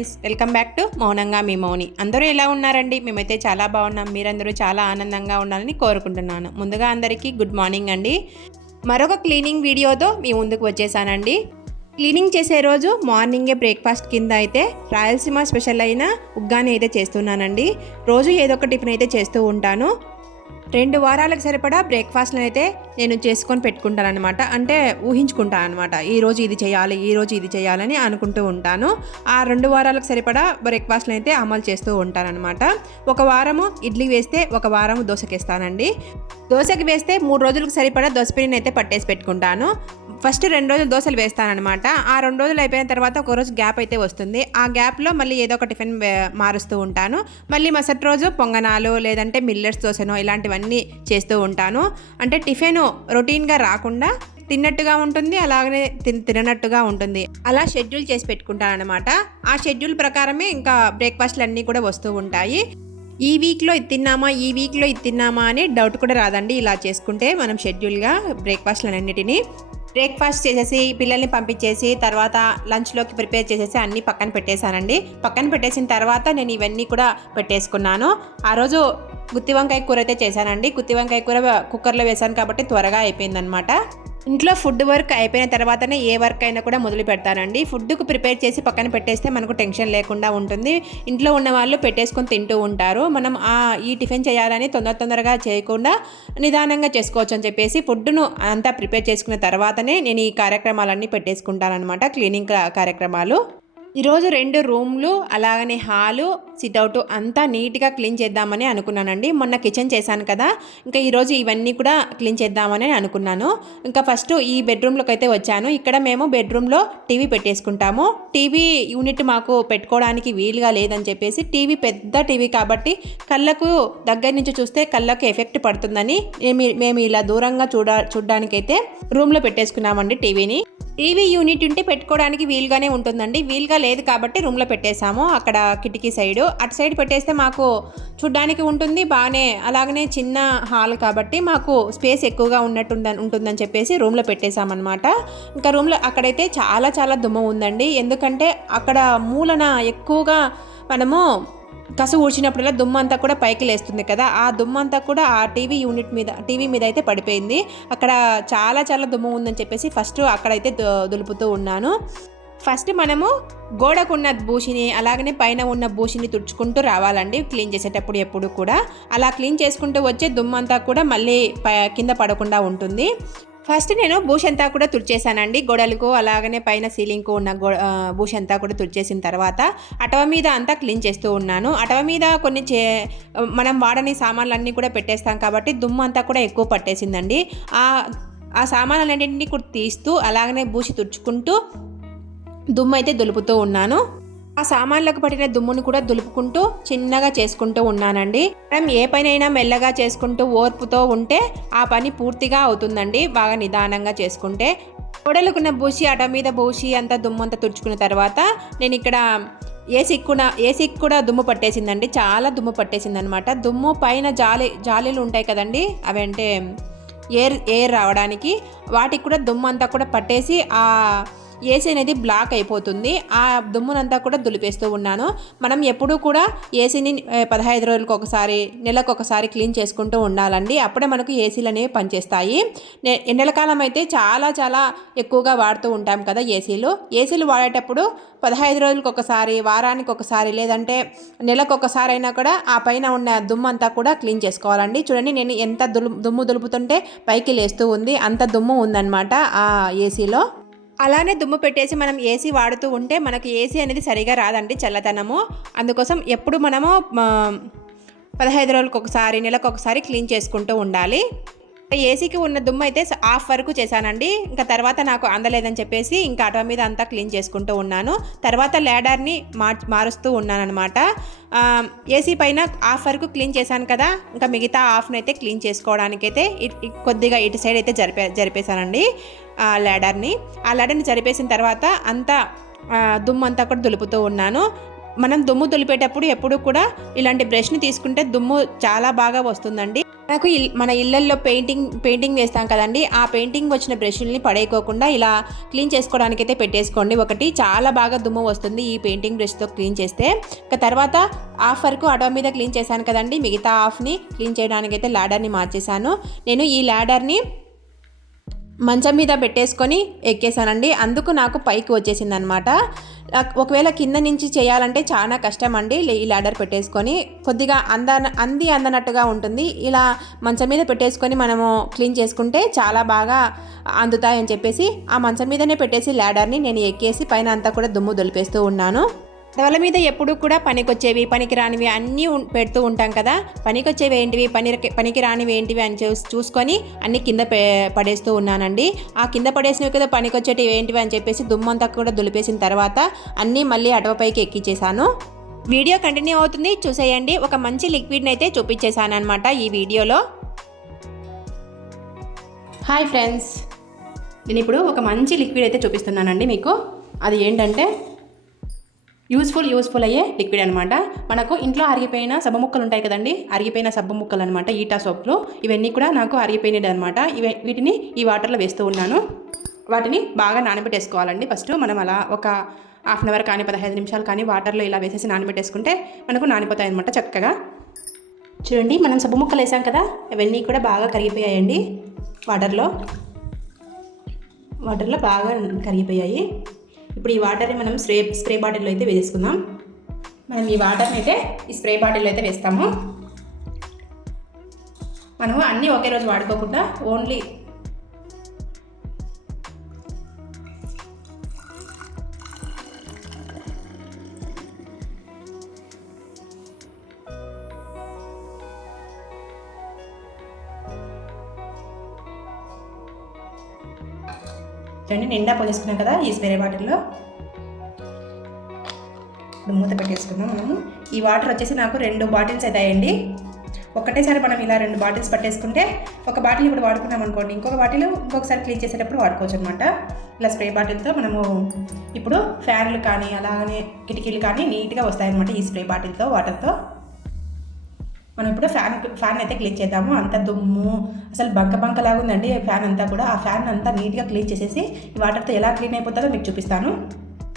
Friends welcome back to మౌనంగా మీ మౌని. అందరూ ఎలా ఉన్నారండి? మేమైతే చాలా బాగున్నాం. మీరందరూ చాలా ఆనందంగా ఉండాలని కోరుకుంటున్నాను. ముందుగా అందరికీ గుడ్ మార్నింగ్ అండి. మరొక క్లీనింగ్ వీడియోతో మీ ముందుకు వచ్చేసానండి. క్లీనింగ్ చేసే రోజు మార్నింగే బ్రేక్ఫాస్ట్ కింద అయితే రాయలసీమ స్పెషల్ అయిన ఉగ్గాని అయితే చేస్తున్నానండి. రోజు ఏదో ఒక టిఫిన్ అయితే చేస్తూ ఉంటాను. రెండు వారాలకు సరిపడా బ్రేక్ఫాస్ట్ని అయితే నేను చేసుకొని పెట్టుకుంటాను అనమాట అంటే ఊహించుకుంటాను అనమాట ఈరోజు ఇది చేయాలి ఈరోజు ఇది చేయాలని అనుకుంటూ ఉంటాను. ఆ రెండు వారాలకు సరిపడా బ్రేక్ఫాస్ట్ని అయితే అమలు చేస్తూ ఉంటానన్నమాట. ఒక వారము ఇడ్లీ వేస్తే ఒక వారం దోశకి వేస్తానండి దోశకి వేస్తే మూడు రోజులకు సరిపడా దోశపిండిని అయితే పట్టేసి పెట్టుకుంటాను. ఫస్ట్ రెండు రోజులు దోశలు వేస్తానమాట ఆ రెండు రోజులు అయిపోయిన తర్వాత ఒక రోజు గ్యాప్ అయితే వస్తుంది. ఆ గ్యాప్లో మళ్ళీ ఏదో ఒక టిఫిన్ మారుస్తూ ఉంటాను. మళ్ళీ మరుసటి రోజు పొంగనాలు లేదంటే మిల్లెట్స్ దోశనో ఇలాంటివన్నీ చేస్తూ ఉంటాను. అంటే టిఫిన్ రొటీన్గా రాకుండా తిన్నట్టుగా ఉంటుంది అలాగనే తిన్ తిననట్టుగా ఉంటుంది. అలా షెడ్యూల్ చేసి పెట్టుకుంటాను అనమాట ఆ షెడ్యూల్ ప్రకారమే ఇంకా బ్రేక్ఫాస్ట్లు అన్నీ కూడా వస్తూ ఉంటాయి. ఈ వీక్లో ఇది తిన్నామా ఈ వీక్లో ఇది తిన్నామా అని డౌట్ కూడా రాదండి. ఇలా చేసుకుంటే మనం షెడ్యూల్గా బ్రేక్ఫాస్ట్లన్నిటిని బ్రేక్ఫాస్ట్ చేసేసి పిల్లల్ని పంపించేసి తర్వాత లంచ్లోకి ప్రిపేర్ చేసేసి అన్నీ పక్కన పెట్టేశానండి. పక్కన పెట్టేసిన తర్వాత నేను ఇవన్నీ కూడా పెట్టేసుకున్నాను. ఆ రోజు గుత్తి వంకాయ కూర అయితే చేశానండి. గుత్తి వంకాయ కూర కుక్కర్లో వేశాను కాబట్టి త్వరగా అయిపోయిందనమాట ఇంట్లో ఫుడ్ వర్క్ అయిపోయిన తర్వాతనే ఏ వర్క్ అయినా కూడా మొదలు పెడతానండి. ఫుడ్కు ప్రిపేర్ చేసి పక్కన పెట్టేస్తే మనకు టెన్షన్ లేకుండా ఉంటుంది. ఇంట్లో ఉన్న వాళ్ళు పెట్టేసుకొని తింటూ ఉంటారు. మనం ఆ ఈ టిఫిన్ చేయాలని తొందర తొందరగా చేయకుండా నిదానంగా చేసుకోవచ్చు అని చెప్పేసి ఫుడ్ను అంతా ప్రిపేర్ చేసుకున్న తర్వాతనే నేను ఈ కార్యక్రమాలన్నీ పెట్టేసుకుంటానమాట క్లీనింగ్ కార్యక్రమాలు. ఈరోజు రెండు రూమ్లు అలాగనే హాలు సిట్అవుట్ అంతా నీట్గా క్లీన్ చేద్దామని అనుకున్నానండి. మొన్న కిచెన్ చేశాను కదా ఇంకా ఈరోజు ఇవన్నీ కూడా క్లీన్ చేద్దామని అనుకున్నాను. ఇంకా ఫస్ట్ ఈ బెడ్రూమ్లోకి అయితే వచ్చాను. ఇక్కడ మేము బెడ్రూమ్లో టీవీ పెట్టేసుకుంటాము. టీవీ యూనిట్ మాకు పెట్టుకోవడానికి వీలుగా లేదని చెప్పేసి టీవీ పెద్ద టీవీ కాబట్టి కళ్ళకు దగ్గర నుంచి చూస్తే కళ్ళకు ఎఫెక్ట్ పడుతుందని మేము మేము ఇలా దూరంగా చూడ చూడడానికైతే రూమ్లో పెట్టేసుకున్నామండి టీవీని. టీవీ యూనిట్ ఉంటే పెట్టుకోవడానికి వీలుగానే ఉంటుందండి. వీలుగా లేదు కాబట్టి రూమ్లో పెట్టేశాము. అక్కడ కిటికీ సైడు. అటు సైడ్ పెట్టేస్తే మాకు చూడ్డానికి ఉంటుంది. బాగానే అలాగనే చిన్న హాల్ కాబట్టి మాకు స్పేస్ ఎక్కువగా ఉన్నట్టు ఉంటుందని చెప్పేసి రూమ్లో పెట్టేశామన్నమాట. ఇంకా రూమ్లో అక్కడైతే చాలా చాలా దుమ్ము ఉందండి. ఎందుకంటే అక్కడ మూలన ఎక్కువగా మనము కసు ఊడ్చినప్పుడల్లా దుమ్మంతా కూడా పైకి లేస్తుంది కదా. ఆ దుమ్మంతా కూడా ఆ టీవీ యూనిట్ మీద టీవీ మీద అయితే పడిపోయింది. అక్కడ చాలా చాలా దుమ్ము ఉందని చెప్పేసి ఫస్ట్ అక్కడైతే దులుపుతూ ఉన్నాను. ఫస్ట్ మనము గోడకున్న బూషిని అలాగనే పైన ఉన్న బూషిని తుడుచుకుంటూ రావాలండి. క్లీన్ చేసేటప్పుడు ఎప్పుడు కూడా. అలా క్లీన్ చేసుకుంటూ వచ్చే దుమ్మంతా కూడా మళ్ళీ కింద పడకుండా ఉంటుంది. ఫస్ట్ నేను బూష్ అంతా కూడా తుడిచేసానండి గోడలకు అలాగనే పైన సీలింగ్కు ఉన్న గో ఆ, బూష్ అంతా కూడా తుడిచేసిన తర్వాత అటవ మీద అంతా క్లీన్ చేస్తూ ఉన్నాను. అటవ మీద కొన్ని చే మనం వాడని సామాన్లన్నీ కూడా పెట్టేస్తాం కాబట్టి దుమ్ము అంతా కూడా ఎక్కువ పట్టేసిందండి. ఆ ఆ సామాన్లన్నింటినీ కూడా తీస్తూ అలాగనే బూసి తుడుచుకుంటూ దుమ్ము అయితే దులుపుతూ ఉన్నాను. ఆ సామాన్లకు పట్టిన దుమ్మును కూడా దులుపుకుంటూ చిన్నగా చేసుకుంటూ ఉన్నానండి. మనం ఏ పనైనా మెల్లగా చేసుకుంటూ ఓర్పుతో ఉంటే ఆ పని పూర్తిగా అవుతుందండి. బాగా నిదానంగా చేసుకుంటే. గోడలకున్న బూసి అట మీద బూసి అంతా దుమ్ము అంతా తుడుచుకున్న తర్వాత నేను ఇక్కడ ఏసీకి కూడా ఏసీకి కూడా దుమ్ము పట్టేసిందండి. చాలా దుమ్ము పట్టేసింది అనమాట దుమ్ము పైన జాలి జాలీలు ఉంటాయి కదండి. అవి అంటే ఎయిర్ ఎయిర్ రావడానికి వాటికి కూడా దుమ్ము అంతా కూడా పట్టేసి ఆ ఏసీ అనేది బ్లాక్ అయిపోతుంది. ఆ దుమ్మునంతా కూడా దులిపేస్తూ ఉన్నాను. మనం ఎప్పుడూ కూడా ఏసీని పదహైదు రోజులకు ఒకసారి నెలకు ఒకసారి క్లీన్ చేసుకుంటూ ఉండాలండి. అప్పుడే మనకు ఏసీలు అనేవి పనిచేస్తాయి. ఎండలకాలం అయితే చాలా చాలా ఎక్కువగా వాడుతూ ఉంటాం కదా ఏసీలు. ఏసీలు వాడేటప్పుడు పదహైదు రోజులకు ఒకసారి వారానికి ఒకసారి లేదంటే నెలకు ఒకసారి అయినా కూడా ఆ పైన ఉన్న దుమ్ము అంతా కూడా క్లీన్ చేసుకోవాలండి. చూడండి నేను ఎంత దులు దుమ్ము దులుపుతుంటే పైకి లేస్తూ ఉంది. అంత దుమ్ము ఉందన్నమాట ఆ ఏసీలో. అలానే దుమ్ము పెట్టేసి మనం ఏసీ వాడుతూ ఉంటే మనకు ఏసీ అనేది సరిగా రాదండి చల్లదనము. అందుకోసం ఎప్పుడు మనము పదహైదు రోజులకు ఒకసారి నెలకు ఒకసారి క్లీన్ చేసుకుంటూ ఉండాలి. ఏసీకి ఉన్న దుమ్ము అయితే హాఫ్ వరకు చేశానండి. ఇంకా తర్వాత నాకు అందలేదని చెప్పేసి ఇంకా ఆటో మీద అంతా క్లీన్ చేసుకుంటూ ఉన్నాను. తర్వాత ల్యాడర్ని మార్ మారుస్తూ ఉన్నానమాట ఏసీ పైన హాఫ్ వరకు క్లీన్ చేశాను కదా ఇంకా మిగతా హాఫ్ని అయితే క్లీన్ చేసుకోవడానికైతే కొద్దిగా ఇటు సైడ్ అయితే జరిపే జరిపేశానండి. ఆ ల్యాడర్ని. ఆ ల్యాడర్ని జరిపేసిన తర్వాత అంతా దుమ్ము అంతా కూడా దులుపుతూ ఉన్నాను. మనం దుమ్ము దులిపేటప్పుడు ఎప్పుడు కూడా ఇలాంటి బ్రష్ని తీసుకుంటే దుమ్ము చాలా బాగా వస్తుందండి. మనకు ఇల్ మన ఇళ్ళల్లో పెయింటింగ్ పెయింటింగ్ వేస్తాం కదండి. ఆ పెయింటింగ్ వచ్చిన బ్రష్ని పడేయకోకుండా ఇలా క్లీన్ చేసుకోవడానికి అయితే పెట్టేసుకోండి. ఒకటి చాలా బాగా దుమ్ము వస్తుంది ఈ పెయింటింగ్ బ్రష్తో క్లీన్ చేస్తే. ఇక తర్వాత హాఫ్ వరకు అటో మీద క్లీన్ చేశాను కదండి. మిగతా ఆఫ్ని క్లీన్ చేయడానికైతే ల్యాడర్ని మార్చేశాను. నేను ఈ ల్యాడర్ని మంచం మీద పెట్టేసుకొని ఎక్కేసానండి అందుకు నాకు పైకి వచ్చేసింది అనమాట ఒకవేళ కింద నుంచి చేయాలంటే చాలా కష్టం అండి ఈ ల్యాడర్ పెట్టేసుకొని కొద్దిగా అంద అంది అందనట్టుగా ఉంటుంది. ఇలా మంచం మీద పెట్టేసుకొని మనము క్లీన్ చేసుకుంటే చాలా బాగా అందుతాయని చెప్పేసి ఆ మంచం మీదనే పెట్టేసి ల్యాడర్ని నేను ఎక్కేసి పైన అంతా కూడా దుమ్ము దొలిపేస్తూ ఉన్నాను. తవల మీద ఎప్పుడు కూడా పనికొచ్చేవి పనికి రానివి అన్నీ ఉం- పెడుతూ ఉంటాం కదా. పనికొచ్చేవి ఏంటివి? పని పనికి రానివి ఏంటివి అని చూసి చూసుకొని అన్ని కింద పడేస్తూ ఉన్నానండి. ఆ కింద పడేసినవి కదా పనికొచ్చేటివి ఏంటివి అని చెప్పేసి దుమ్మంతా కూడా దులిపేసిన తర్వాత అన్నీ మళ్ళీ అటవపైకి ఎక్కించేశాను వీడియో కంటిన్యూ అవుతుంది. చూసేయండి. ఒక మంచి లిక్విడ్ని అయితే చూపించేశాను అనమాట ఈ వీడియోలో. Hi friends. నేను ఇప్పుడు ఒక మంచి లిక్విడ్ అయితే చూపిస్తున్నానండి మీకు. అది ఏంటంటే యూస్ఫుల్ యూస్ఫుల్ అయ్యే లిక్విడ్ అనమాట మనకు ఇంట్లో అరిగిపోయిన సబ్బు ముక్కలు ఉంటాయి కదండి. అరిగిపోయిన సబ్బు ముక్కలు అనమాట ఈటా సోప్లు. ఇవన్నీ కూడా నాకు అరిగిపోయినది అనమాట ఇవి వీటిని ఈ వాటర్లో వేస్తూ ఉన్నాను. వాటిని బాగా నానబెట్టేసుకోవాలండి. ఫస్ట్ మనం అలా ఒక హాఫ్ అన్ అవర్ కానీ పదహైదు నిమిషాలు కానీ వాటర్లో ఇలా వేసేసి నానబెట్టేసుకుంటే మనకు నానిపోతాయి అనమాట చక్కగా. చూడండి మనం సబ్బు ముక్కలు వేసాం కదా ఇవన్నీ కూడా బాగా కరిగిపోయాయండి వాటర్లో. వాటర్లో బాగా కరిగిపోయాయి. ఇప్పుడు ఈ వాటర్ని మనం స్ప్రే స్ప్రే బాటిల్లో అయితే వేసేసుకుందాం. మనం ఈ వాటర్ని అయితే ఈ స్ప్రే బాటిల్లో అయితే వేస్తాము. మనము అన్నీ ఒకే రోజు వాడుకోకుండా ఓన్లీ రెండు నిండా పోసేసుకున్నాం కదా ఈ స్ప్రే బాటిల్లో మూత పెట్టేసుకుందాం మనము. ఈ వాటర్ వచ్చేసి నాకు రెండు బాటిల్స్ అవుతాయండి ఒకటేసారి మనం ఇలా రెండు బాటిల్స్ పట్టేసుకుంటే ఒక బాటిల్ ఇప్పుడు వాడుకున్నాం అనుకోండి ఇంకొక బాటిల్ ఇంకొకసారి క్లీన్ చేసేటప్పుడు వాడుకోవచ్చు అనమాట ఇలా స్ప్రే బాటిల్తో మనము ఇప్పుడు ఫ్యాన్లు కానీ అలాగనే కిటికీలు కానీ నీట్గా వస్తాయన్నమాట ఈ స్ప్రే బాటిల్తో వాటర్తో. మనం ఇప్పుడు ఫ్యాన్ ఫ్యాన్ అయితే క్లీన్ చేద్దాము. అంత దుమ్ము అసలు బంక బంక లాగా ఉందండి ఫ్యాన్ అంతా కూడా. ఆ ఫ్యాన్ అంతా నీట్గా క్లీన్ చేసేసి వాటర్తో ఎలా క్లీన్ అయిపోతుందో మీకు చూపిస్తాను.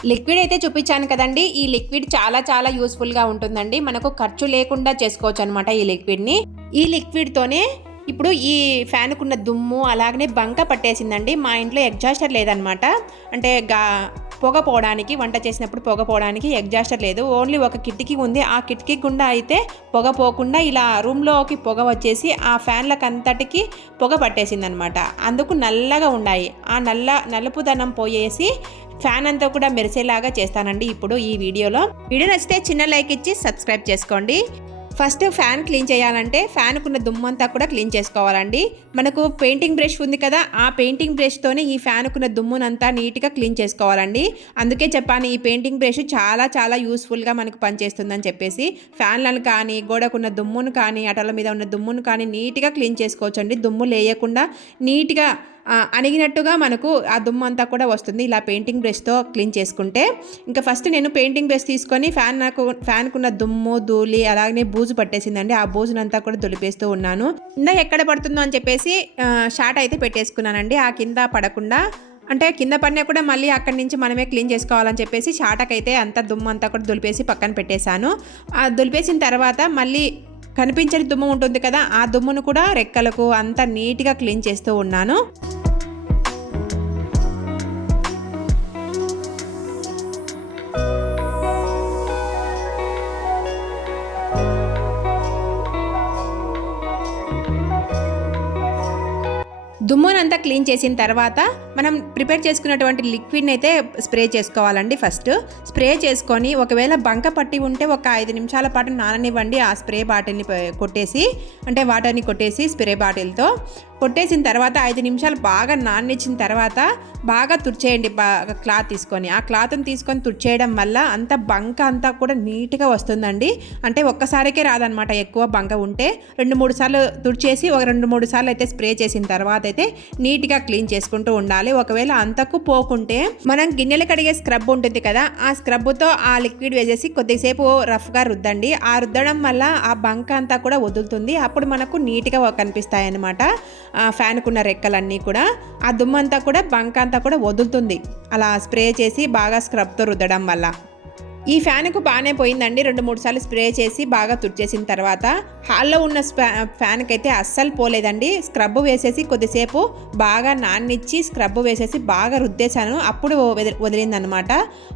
లిక్విడ్ అయితే చూపించాను కదండి. ఈ లిక్విడ్ చాలా చాలా యూస్ఫుల్గా ఉంటుందండి. మనకు ఖర్చు లేకుండా చేసుకోవచ్చు అనమాట ఈ లిక్విడ్ని. ఈ లిక్విడ్తోనే ఇప్పుడు ఈ ఫ్యాన్కున్న దుమ్ము అలాగనే బంక పట్టేసిందండి. మా ఇంట్లో ఎగ్జాస్టర్ లేదనమాట అంటే గా పొగ పోవడానికి వంట చేసినప్పుడు పొగ పోవడానికి ఎగ్జాస్టర్ లేదు. ఓన్లీ ఒక కిటికీ ఉంది. ఆ కిటికీ గుండా అయితే పొగ పోకుండా ఇలా రూమ్లోకి పొగ వచ్చేసి ఆ ఫ్యాన్లకు అంతటికి పొగ పట్టేసింది అనమాట అందుకు నల్లగా ఉన్నాయి ఆ నల్ల నలుపుదనం పోయేసి ఫ్యాన్ అంతా కూడా మెరిసేలాగా చేస్తానండి ఇప్పుడు ఈ వీడియోలో. వీడియో నచ్చితే చిన్న లైక్ ఇచ్చి సబ్స్క్రైబ్ చేసుకోండి. ఫస్ట్ ఫ్యాన్ క్లీన్ చేయాలంటే ఫ్యాన్కున్న దుమ్మంతా కూడా క్లీన్ చేసుకోవాలండి. మనకు పెయింటింగ్ బ్రష్ ఉంది కదా ఆ పెయింటింగ్ బ్రష్తోనే ఈ ఫ్యాన్కున్న దుమ్మునంతా నీట్గా క్లీన్ చేసుకోవాలండి. అందుకే చెప్పాను ఈ పెయింటింగ్ బ్రష్ చాలా చాలా యూస్ఫుల్గా మనకు పనిచేస్తుందని చెప్పేసి ఫ్యాన్లను కానీ గోడకున్న దుమ్మును కానీ అటల మీద ఉన్న దుమ్మును కానీ నీట్గా క్లీన్ చేసుకోవచ్చండి. దుమ్ము లేయకుండా నీట్గా అణిగినట్టుగా మనకు ఆ దుమ్ము అంతా కూడా వస్తుంది ఇలా పెయింటింగ్ బ్రష్తో క్లీన్ చేసుకుంటే. ఇంకా ఫస్ట్ నేను పెయింటింగ్ బ్రష్ తీసుకొని ఫ్యాన్ నాకు ఫ్యాన్కున్న దుమ్ము ధూళి అలాగే బూజు పట్టేసిందండి. ఆ బూజునంతా కూడా దులిపేస్తూ ఉన్నాను. ఇందా ఎక్కడ పడుతుందో అని చెప్పేసి చేసి షార్ట్ అయితే పెట్టేసుకున్నానండి. ఆ కింద పడకుండా అంటే కింద పడినా కూడా మళ్ళీ అక్కడి నుంచి మనమే క్లీన్ చేసుకోవాలని చెప్పేసి షాటకైతే అంత దుమ్ము అంతా కూడా దులిపేసి పక్కన పెట్టేశాను. ఆ దులిపేసిన తర్వాత మళ్ళీ కనిపించని దుమ్ము ఉంటుంది కదా ఆ దుమ్మును కూడా రెక్కలకు అంత నీట్గా క్లీన్ చేస్తూ ఉన్నాను. దుమ్మునంతా క్లీన్ చేసిన తర్వాత మనం ప్రిపేర్ చేసుకున్నటువంటి లిక్విడ్ని అయితే స్ప్రే చేసుకోవాలండి ఫస్ట్. స్ప్రే చేసుకొని ఒకవేళ బంక పట్టి ఉంటే ఒక ఐదు నిమిషాల పాటు నాననివ్వండి. ఆ స్ప్రే బాటిల్ని కొట్టేసి అంటే వాటర్ని కొట్టేసి స్ప్రే బాటిల్తో కొట్టేసిన తర్వాత ఐదు నిమిషాలు బాగా నాననిచ్చిన తర్వాత బాగా తుడిచేయండి. బాగా క్లాత్ తీసుకొని. ఆ క్లాత్ని తీసుకొని తుడిచేయడం వల్ల అంత బంక అంతా కూడా నీట్గా వస్తుందండి. అంటే ఒక్కసారికే రాదనమాట ఎక్కువ బంక ఉంటే రెండు మూడు సార్లు తుడిచేసి ఒక రెండు మూడు సార్లు అయితే స్ప్రే చేసిన తర్వాత అయితే నీట్గా క్లీన్ చేసుకుంటూ ఉండాలి. ఒకవేళ అంతకు పోకుంటే మనం గిన్నెలు కడిగే స్క్రబ్ ఉంటుంది కదా ఆ స్క్రబ్తో ఆ లిక్విడ్ వేసేసి కొద్దిసేపు రఫ్గా రుద్దండి. ఆ రుద్దడం వల్ల ఆ బంక అంతా కూడా వదులుతుంది. అప్పుడు మనకు నీట్గా కనిపిస్తాయి అన్నమాట ఫ్యాన్కున్న రెక్కలన్నీ కూడా. ఆ దుమ్మంతా కూడా బంక అంతా కూడా వదులుతుంది. అలా స్ప్రే చేసి బాగా స్క్రబ్తో రుద్దడం వల్ల. ఈ ఫ్యాన్కు బాగానే పోయిందండి. రెండు మూడు సార్లు స్ప్రే చేసి బాగా తుడిచేసిన తర్వాత. హాల్లో ఉన్న ఫ్యాన్కి అయితే అస్సలు పోలేదండి. స్క్రబ్ వేసేసి కొద్దిసేపు బాగా నాన్నిచ్చి స్క్రబ్ వేసేసి బాగా రుద్దేశాను. అప్పుడు వదిలిందనమాట.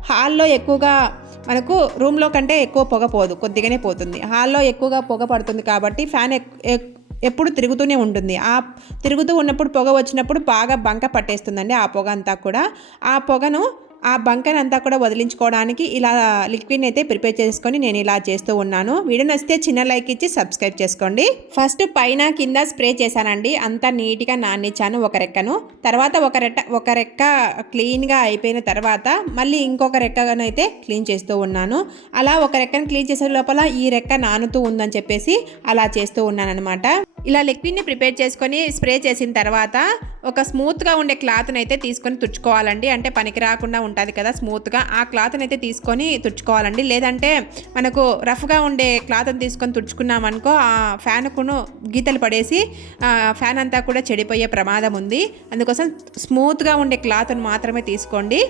హాల్లో ఎక్కువగా మనకు రూమ్లో కంటే ఎక్కువ పొగ పోదు కొద్దిగానే పోతుంది. హాల్లో ఎక్కువగా పొగ పడుతుంది కాబట్టి ఫ్యాన్ ఎక్- ఎప్పుడు తిరుగుతూనే ఉంటుంది. ఆ తిరుగుతూ ఉన్నప్పుడు పొగ వచ్చినప్పుడు బాగా బంక పట్టేస్తుందండి ఆ పొగ అంతా కూడా. ఆ పొగను ఆ బంకర్ అంతా కూడా వదిలించుకోవడానికి ఇలా లిక్విడ్ని అయితే ప్రిపేర్ చేసుకొని నేను ఇలా చేస్తూ ఉన్నాను. వీడియో నచ్చితే చిన్న లైక్ ఇచ్చి సబ్స్క్రైబ్ చేసుకోండి. ఫస్ట్ పైన కింద స్ప్రే చేశానండి. అంతా నీట్గా నానిచ్చాను ఒక రెక్కను. తర్వాత ఒక రెక్క ఒక రెక్క క్లీన్గా అయిపోయిన తర్వాత మళ్ళీ ఇంకొక రెక్కను అయితే క్లీన్ చేస్తూ ఉన్నాను. అలా ఒక రెక్కను క్లీన్ చేసే లోపల ఈ రెక్క నానుతూ ఉందని చెప్పేసి అలా చేస్తూ ఉన్నానమాట ఇలా లిక్విడ్ని ప్రిపేర్ చేసుకొని స్ప్రే చేసిన తర్వాత ఒక స్మూత్గా ఉండే క్లాత్ని అయితే తీసుకొని తుడుచుకోవాలండి. అంటే పనికి రాకుండా ఉంటుంది కదా స్మూత్గా ఆ క్లాత్ని అయితే తీసుకొని తుడుచుకోవాలండి. లేదంటే మనకు రఫ్గా ఉండే క్లాత్ని తీసుకొని తుడుచుకున్నామనుకో ఆ ఫ్యాన్కును గీతలు పడేసి ఫ్యాన్ అంతా కూడా చెడిపోయే ప్రమాదం ఉంది. అందుకోసం స్మూత్గా ఉండే క్లాత్ని మాత్రమే తీసుకోండి.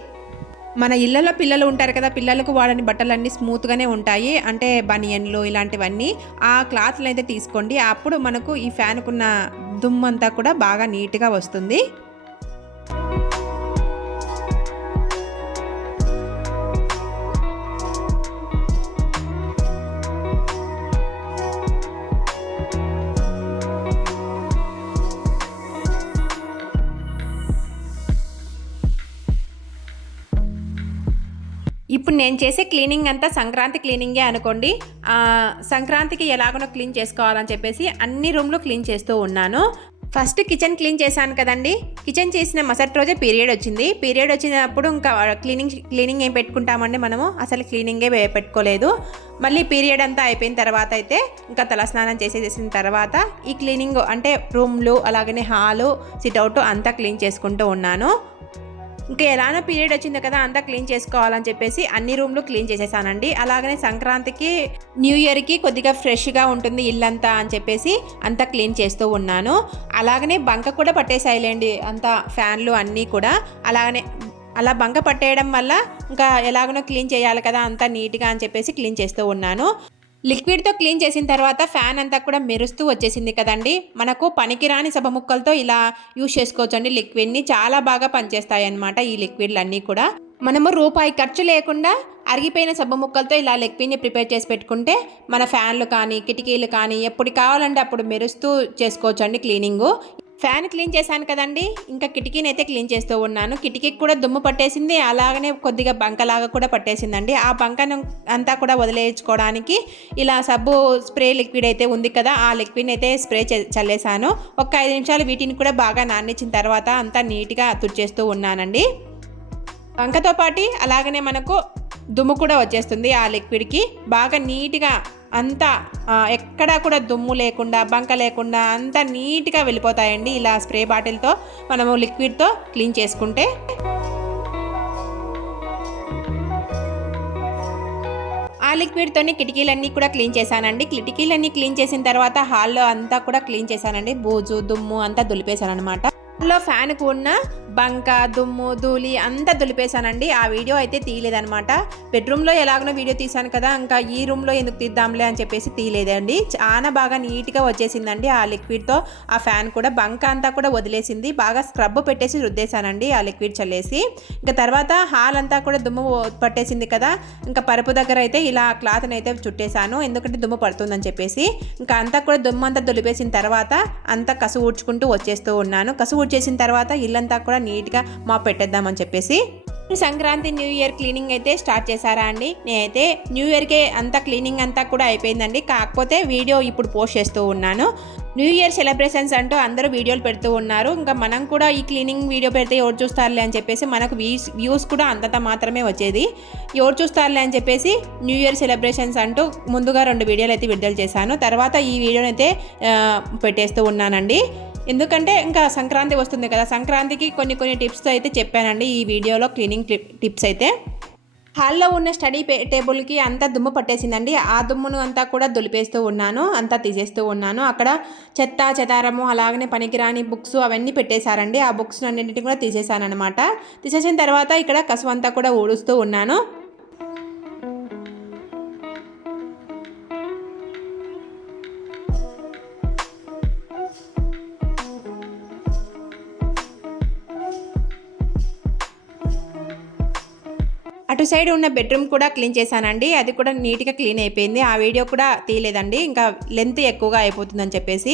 మన ఇళ్ళలో పిల్లలు ఉంటారు కదా పిల్లలకు వాడని బట్టలన్నీ స్మూత్గానే ఉంటాయి. అంటే బనియన్లు ఇలాంటివన్నీ. ఆ క్లాత్లు అయితే తీసుకోండి. అప్పుడు మనకు ఈ ఫ్యాన్కున్న దుమ్మంతా కూడా బాగా నీట్గా వస్తుంది. ఇప్పుడు నేను చేసే క్లీనింగ్ అంతా సంక్రాంతి క్లీనింగే అనుకోండి. సంక్రాంతికి ఎలాగనో క్లీన్ చేసుకోవాలని చెప్పేసి అన్ని రూమ్లు క్లీన్ చేస్తూ ఉన్నాను. ఫస్ట్ కిచెన్ క్లీన్ చేశాను కదండి. కిచెన్ చేసిన మసటి రోజే పీరియడ్ వచ్చింది. పీరియడ్ వచ్చినప్పుడు ఇంకా క్లీనింగ్ క్లీనింగ్ ఏం పెట్టుకుంటామండి మనము? అసలు క్లీనింగే పెట్టుకోలేదు. మళ్ళీ పీరియడ్ అంతా అయిపోయిన తర్వాత అయితే ఇంకా తలస్నానం చేసేసిన తర్వాత ఈ క్లీనింగ్ అంటే రూమ్లు అలాగనే హాలు సిట్అవుట్ అంతా క్లీన్ చేసుకుంటూ ఉన్నాను. ఇంకా ఎలానో పీరియడ్ వచ్చింది కదా అంతా క్లీన్ చేసుకోవాలని చెప్పేసి అన్ని రూమ్లు క్లీన్ చేసేసానండి. అలాగనే సంక్రాంతికి న్యూ ఇయర్కి కొద్దిగా ఫ్రెష్గా ఉంటుంది ఇల్లంతా అని చెప్పేసి అంతా క్లీన్ చేస్తూ ఉన్నాను. అలాగనే బంక కూడా పట్టేసాయిలేండి అంతా ఫ్యాన్లు అన్నీ కూడా. అలాగనే అలా బంక పట్టేయడం వల్ల ఇంకా ఎలాగనో క్లీన్ చేయాలి కదా అంతా నీట్గా అని చెప్పేసి క్లీన్ చేస్తూ ఉన్నాను. లిక్విడ్తో క్లీన్ చేసిన తర్వాత ఫ్యాన్ అంతా కూడా మెరుస్తూ వచ్చేసింది కదండి. మనకు పనికిరాని సభ ముక్కలతో ఇలా యూజ్ చేసుకోవచ్చండి. లిక్విడ్ని చాలా బాగా పనిచేస్తాయి అన్నమాట ఈ లిక్విడ్లు అన్నీ కూడా. మనము రూపాయి ఖర్చు లేకుండా అరిగిపోయిన సబ్బు ముక్కలతో ఇలా లిక్విడ్ని ప్రిపేర్ చేసి పెట్టుకుంటే మన ఫ్యాన్లు కానీ కిటికీలు కానీ ఎప్పుడు కావాలంటే అప్పుడు మెరుస్తూ చేసుకోవచ్చండి క్లీనింగు ఫ్యాన్ క్లీన్ చేశాను కదండి. ఇంకా కిటికీని అయితే క్లీన్ చేస్తూ ఉన్నాను. కిటికీకి కూడా దుమ్ము పట్టేసింది. అలాగనే కొద్దిగా బంకలాగా కూడా పట్టేసిందండి. ఆ బంకను అంతా కూడా వదిలేయించుకోవడానికి ఇలా సబ్బు స్ప్రే లిక్విడ్ అయితే ఉంది కదా ఆ లిక్విడ్ని అయితే స్ప్రే చే చల్లేసాను ఒక ఐదు నిమిషాలు వీటిని కూడా బాగా నానిచ్చిన తర్వాత అంతా నీట్గా తుడిచేస్తూ ఉన్నానండి. బంకతో పాటి అలాగనే మనకు దుమ్ము కూడా వచ్చేస్తుంది ఆ లిక్విడ్కి. బాగా నీట్గా అంతా ఎక్కడా కూడా దుమ్ము లేకుండా బంక లేకుండా అంతా నీట్గా వెళ్ళిపోతాయండి ఇలా స్ప్రే బాటిల్తో మనము లిక్విడ్తో క్లీన్ చేసుకుంటే. ఆ లిక్విడ్తోని కిటికీలన్నీ కూడా క్లీన్ చేశానండి. కిటికీలన్నీ క్లీన్ చేసిన తర్వాత హాల్లో అంతా కూడా క్లీన్ చేశానండి. బూజు దుమ్ము అంతా దులిపేశాను అనమాట లో ఫ్యాన్కు ఉన్న బంక దుమ్ము ధూళి అంతా దులిపేశానండి. ఆ వీడియో అయితే తీయలేదనమాట బెడ్రూమ్లో ఎలాగనో వీడియో తీశాను కదా ఇంకా ఈ రూమ్లో ఎందుకు తీద్దాంలే అని చెప్పేసి తీయలేదండి. చాలా బాగా నీట్గా వచ్చేసిందండి ఆ లిక్విడ్తో ఆ ఫ్యాన్ కూడా బంక అంతా కూడా వదిలేసింది. బాగా స్క్రబ్ పెట్టేసి రుద్దేశానండి ఆ లిక్విడ్ చల్లేసి. ఇంకా తర్వాత హాల్ అంతా కూడా దుమ్ము పట్టేసింది కదా ఇంకా పరుపు దగ్గర అయితే ఇలా క్లాత్ని అయితే చుట్టేశాను. ఎందుకంటే దుమ్ము పడుతుందని చెప్పేసి. ఇంకా అంతా కూడా దుమ్ము అంతా దులిపేసిన తర్వాత అంతా కసు ఊడ్చుకుంటూ వచ్చేస్తూ ఉన్నాను. కసు పూజ చేసిన తర్వాత ఇల్లంతా కూడా నీట్గా మా పెట్టేద్దామని చెప్పేసి సంక్రాంతి న్యూ ఇయర్ క్లీనింగ్ అయితే స్టార్ట్ చేశారా అండి? నేనైతే న్యూ ఇయర్కే అంతా క్లీనింగ్ అంతా కూడా అయిపోయిందండి. కాకపోతే వీడియో ఇప్పుడు పోస్ట్ చేస్తూ ఉన్నాను. న్యూ ఇయర్ సెలబ్రేషన్స్ అంటూ అందరూ వీడియోలు పెడుతూ ఉన్నారు. ఇంకా మనం కూడా ఈ క్లీనింగ్ వీడియో పెడితే ఎవరు చూస్తారులే అని చెప్పేసి మనకు వ్యూస్ వ్యూస్ కూడా అంతంత మాత్రమే వచ్చేది. ఎవరు చూస్తారులే అని చెప్పేసి న్యూ ఇయర్ సెలబ్రేషన్స్ అంటూ ముందుగా రెండు వీడియోలు అయితే విడుదల చేశాను. తర్వాత ఈ వీడియోని అయితే పెట్టేస్తూ ఉన్నానండి. ఎందుకంటే ఇంకా సంక్రాంతి వస్తుంది కదా సంక్రాంతికి కొన్ని కొన్ని టిప్స్ అయితే చెప్పానండి ఈ వీడియోలో క్లీనింగ్ టిప్స్ అయితే. హాల్లో ఉన్న స్టడీ టేబుల్కి అంతా దుమ్ము పట్టేసిందండి. ఆ దుమ్మును అంతా కూడా దులిపేస్తూ ఉన్నాను అంతా తీసేస్తూ ఉన్నాను. అక్కడ చెత్త చెదారము అలాగనే పనికిరాని బుక్స్ అవన్నీ పెట్టేశారండి. ఆ బుక్స్ అన్నింటిని కూడా తీసేశాను అనమాట తీసేసిన తర్వాత ఇక్కడ కసువంతా కూడా ఊడుస్తూ ఉన్నాను. అటు సైడ్ ఉన్న బెడ్రూమ్ కూడా క్లీన్ చేశానండి. అది కూడా నీట్గా క్లీన్ అయిపోయింది. ఆ వీడియో కూడా తీయలేదండి. ఇంకా లెంత్ ఎక్కువగా అయిపోతుందని చెప్పేసి.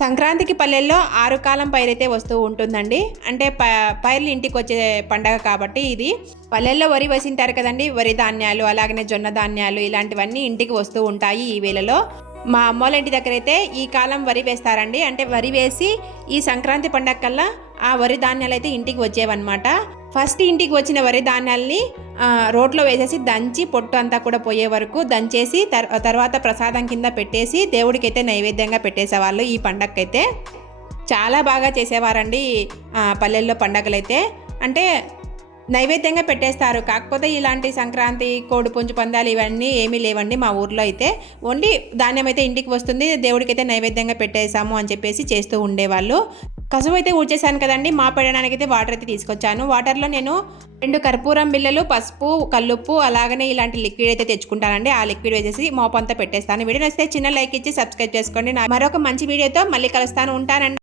సంక్రాంతికి పల్లెల్లో ఆరు కాలం పైరైతే వస్తూ ఉంటుందండి. అంటే ప పైర్లు ఇంటికి వచ్చే పండగ కాబట్టి ఇది. పల్లెల్లో వరి వేసింటారు కదండి. వరి ధాన్యాలు అలాగనే జొన్న ధాన్యాలు ఇలాంటివన్నీ ఇంటికి వస్తూ ఉంటాయి ఈ వేళలో. మా అమ్మోళ్ళ ఇంటి దగ్గర అయితే ఈ కాలం వరి వేస్తారండి. అంటే వరి వేసి ఈ సంక్రాంతి పండగ కల్లా ఆ వరి ధాన్యాలు అయితే ఇంటికి వచ్చేవన్నమాట. ఫస్ట్ ఇంటికి వచ్చిన వరి ధాన్యాల్ని రోడ్లో రోట్లో వేసేసి దంచి పొట్టు అంతా కూడా పోయే వరకు దంచేసి తర్ తర్వాత ప్రసాదం కింద పెట్టేసి దేవుడికైతే నైవేద్యంగా పెట్టేసేవాళ్ళు ఈ పండగకైతే చాలా బాగా చేసేవారండి పల్లెల్లో పండగలైతే. అంటే నైవేద్యంగా పెట్టేస్తారు. కాకపోతే ఇలాంటి సంక్రాంతి కోడి పుంజు పందాలు ఇవన్నీ ఏమీ లేవండి మా ఊర్లో అయితే. ఓన్లీ ధాన్యం అయితే ఇంటికి వస్తుంది దేవుడికైతే నైవేద్యంగా పెట్టేసాము అని చెప్పేసి చేస్తూ ఉండేవాళ్ళు. కసువు అయితే ఊడ్చేసాను కదండి మా పెట్టడానికి అయితే వాటర్ అయితే తీసుకొచ్చాను. వాటర్లో నేను రెండు కర్పూరం బిళ్ళలు పసుపు కల్లుప్పు అలాగనే ఇలాంటి లిక్విడ్ అయితే తెచ్చుకుంటానండి. ఆ లిక్విడ్ వేసేసి మోపంతా పెట్టేస్తాను. వీడియో నచ్చితే చిన్న లైక్ ఇచ్చి సబ్స్క్రైబ్ చేసుకోండి. మరొక మంచి వీడియోతో మళ్ళీ కలుస్తాను. ఉంటానండి.